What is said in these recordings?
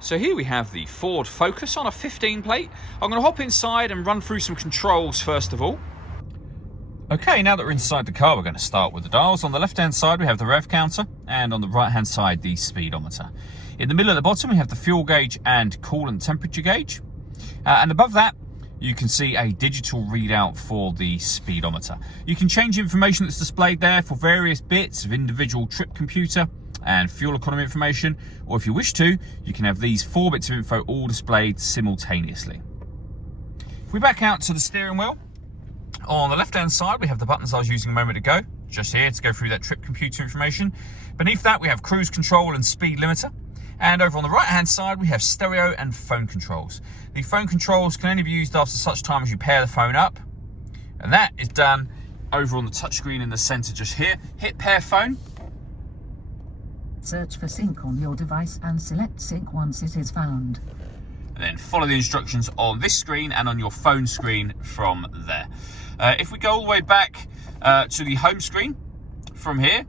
So here we have the Ford Focus on a 15 plate. I'm going to hop inside and run through some controls first of all. Okay, now that we're inside the car, we're going to start with the dials. On the left-hand side, we have the rev counter, and on the right-hand side, the speedometer. In the middle at the bottom, we have the fuel gauge and coolant temperature gauge. And above that, you can see a digital readout for the speedometer. You can change information that's displayed there for various bits of individual trip computer and fuel economy information, or if you wish to, you can have these 4 bits of info all displayed simultaneously. If we back out to the steering wheel, on the left-hand side, we have the buttons I was using a moment ago, just here to go through that trip computer information. Beneath that, we have cruise control and speed limiter. And over on the right-hand side, we have stereo and phone controls. The phone controls can only be used after such time as you pair the phone up. And that is done over on the touchscreen in the center just here. Hit pair phone. Search for sync on your device and select sync once it is found. And then follow the instructions on this screen and on your phone screen from there. If we go all the way back to the home screen from here,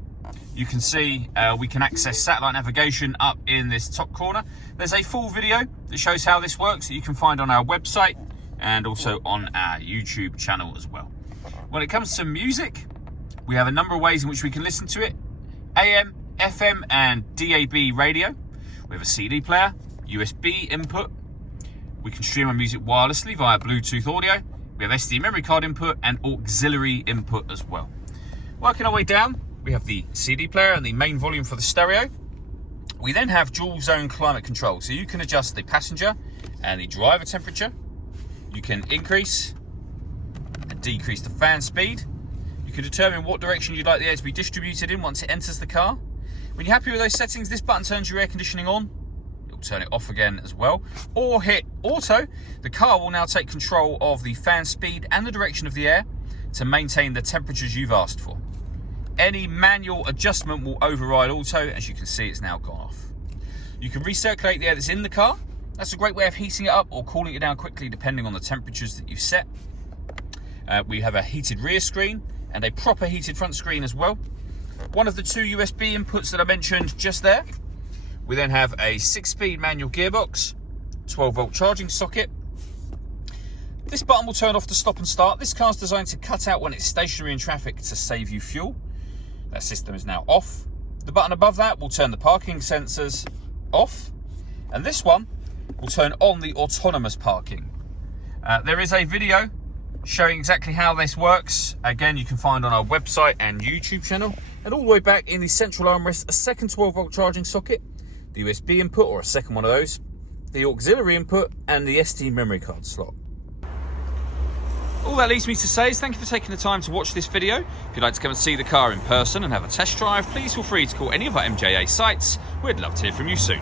you can see we can access satellite navigation up in this top corner. There's a full video that shows how this works that you can find on our website and also on our YouTube channel as well. When it comes to music, we have a number of ways in which we can listen to it. AM, FM and DAB radio. We have a CD player, USB input. We can stream our music wirelessly via Bluetooth audio. We have SD memory card input and auxiliary input as well. Working our way down, we have the CD player and the main volume for the stereo. We then have dual zone climate control. So you can adjust the passenger and the driver temperature. You can increase and decrease the fan speed. You can determine what direction you'd like the air to be distributed in once it enters the car. When you're happy with those settings, this button turns your air conditioning on. It'll turn it off again as well. Or hit auto. The car will now take control of the fan speed and the direction of the air to maintain the temperatures you've asked for. Any manual adjustment will override auto. As you can see, it's now gone off. You can recirculate the air that's in the car. That's a great way of heating it up or cooling it down quickly depending on the temperatures that you've set. We have a heated rear screen and a proper heated front screen as well. One of the 2 USB inputs that I mentioned just there. We then have a 6-speed manual gearbox, 12-volt charging socket. This button will turn off to stop and start. This car's designed to cut out when it's stationary in traffic to save you fuel. That system is now off. The button above that will turn the parking sensors off. And this one will turn on the autonomous parking. There is a video showing exactly how this works. Again, you can find on our website and YouTube channel. And all the way back in the central armrest, a second 12-volt charging socket, the USB input or a second one of those, the auxiliary input and the SD memory card slot. All that leaves me to say is thank you for taking the time to watch this video. If you'd like to come and see the car in person and have a test drive, please feel free to call any of our MJA sites. We'd love to hear from you soon.